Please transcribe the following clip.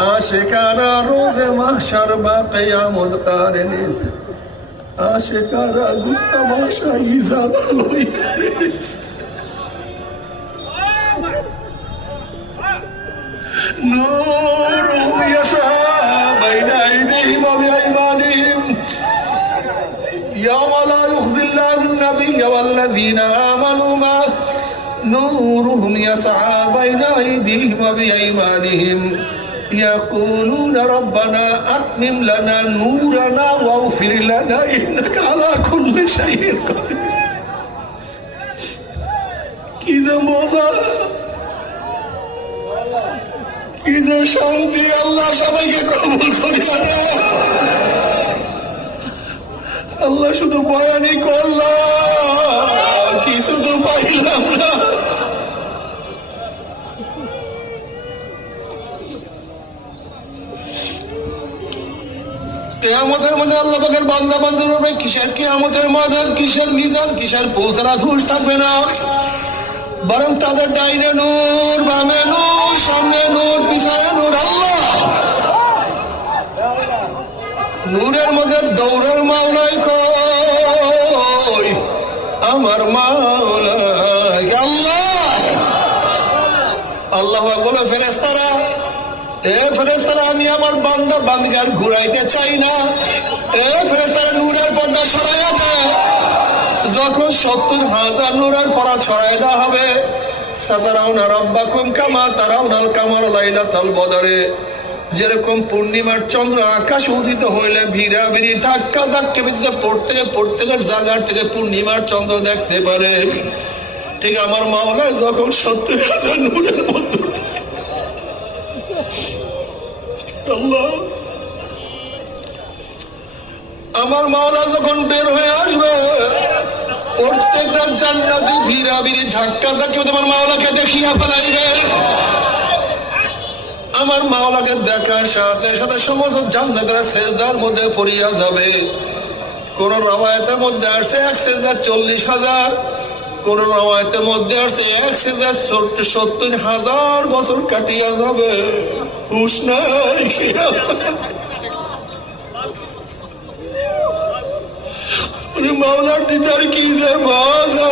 आशिकारा रोज महशर बा क़यामत क़ारे निस्त आशिकारा गुस्तामाशा इज़ाद लोई नूरुहुम यस्आ बैना अयदीहिम व बिअयमानिहिम यौम ला युख़ज़िल्लाहु अन-नबिय्य वल्लज़ीना आमनू मअहु नूरुहुम यस्आ बैना अयदीहिम व बिअयमानिहिम यक़ूलून रब्बना अत्मिम लना नूरना वग़फ़िर लना इन्नका अला कुल्लि शैइन क़दीर। কি যে মজা, কি যে শান্তি, আল্লাহ সবাইকে কবুল করিয়া নেয়। আল্লাহ শুধু বয়ানই করলাম, কিছু তো পাইলাম না। কিয়ামতের মধ্যে আল্লাহ পাকের বান্দা বান্দার উপরে কিসের কিয়ামতের ময়দান, কিসের মিজান, কিসের পৌঁছানা হুঁশ থাকবে না, বরং তাদের ডাইনে নূর, বামে নূর, সামনে নূর, পিছনে নূর। আল্লাহ নূরের মধ্যে দৌড়ের মাওলাই কই আমার মাওলাই। আল্লাহ আল্লাহ বলে ফেরেশতারা, এ ফেরেশতারা আমি আমার বান্দা বান্দিগার ঘুরাইতে চাই না। এ ফেরেশতারা নূরের পর্দা সরাইয়া দেয়। যখন ৭০,০০০ নূরের পর্দা ছড়াই দেওয়া হবে, সাতারাউনা রাব্বাকুম কামা তারাউনাল কামার লাইলাতাল বদরে, যেরকম পূর্ণিমার চন্দ্র আকাশ উদিত হইলে ভিড়া ভিড়ি ধাক্কা ধাক্কা ভিতরে প্রত্যেকের জায়গার থেকে পূর্ণিমার চন্দ্র দেখতে পারে, ঠিক আমার মাওলায় যখন ৭০,০০০ নূরের মধ্যে আল্লাহ আমার মাওলা যখন বের হয়ে আসবে, প্রত্যেকটা জান্নাতি ভিড়া ভিড়ি ধাক্কা ধাক্কা তোমার মাওলাকে দেখিয়া ফেলাইবে। আমার মাওলাকে দেখার সাথে সাথে সমস্ত জান্নাতেরা সেজদার মধ্যে পড়িয়া যাবে। কোন রওয়ায়াতের মধ্যে আসছে এক সেজদা ৪০,০০০, কোন রওয়ায়াতের মধ্যে আসছে এক সেজদা ৭০,০০০ বছর কাটিয়া যাবে। হুঁশ নাই মাওলার দিদার কি যে মজা।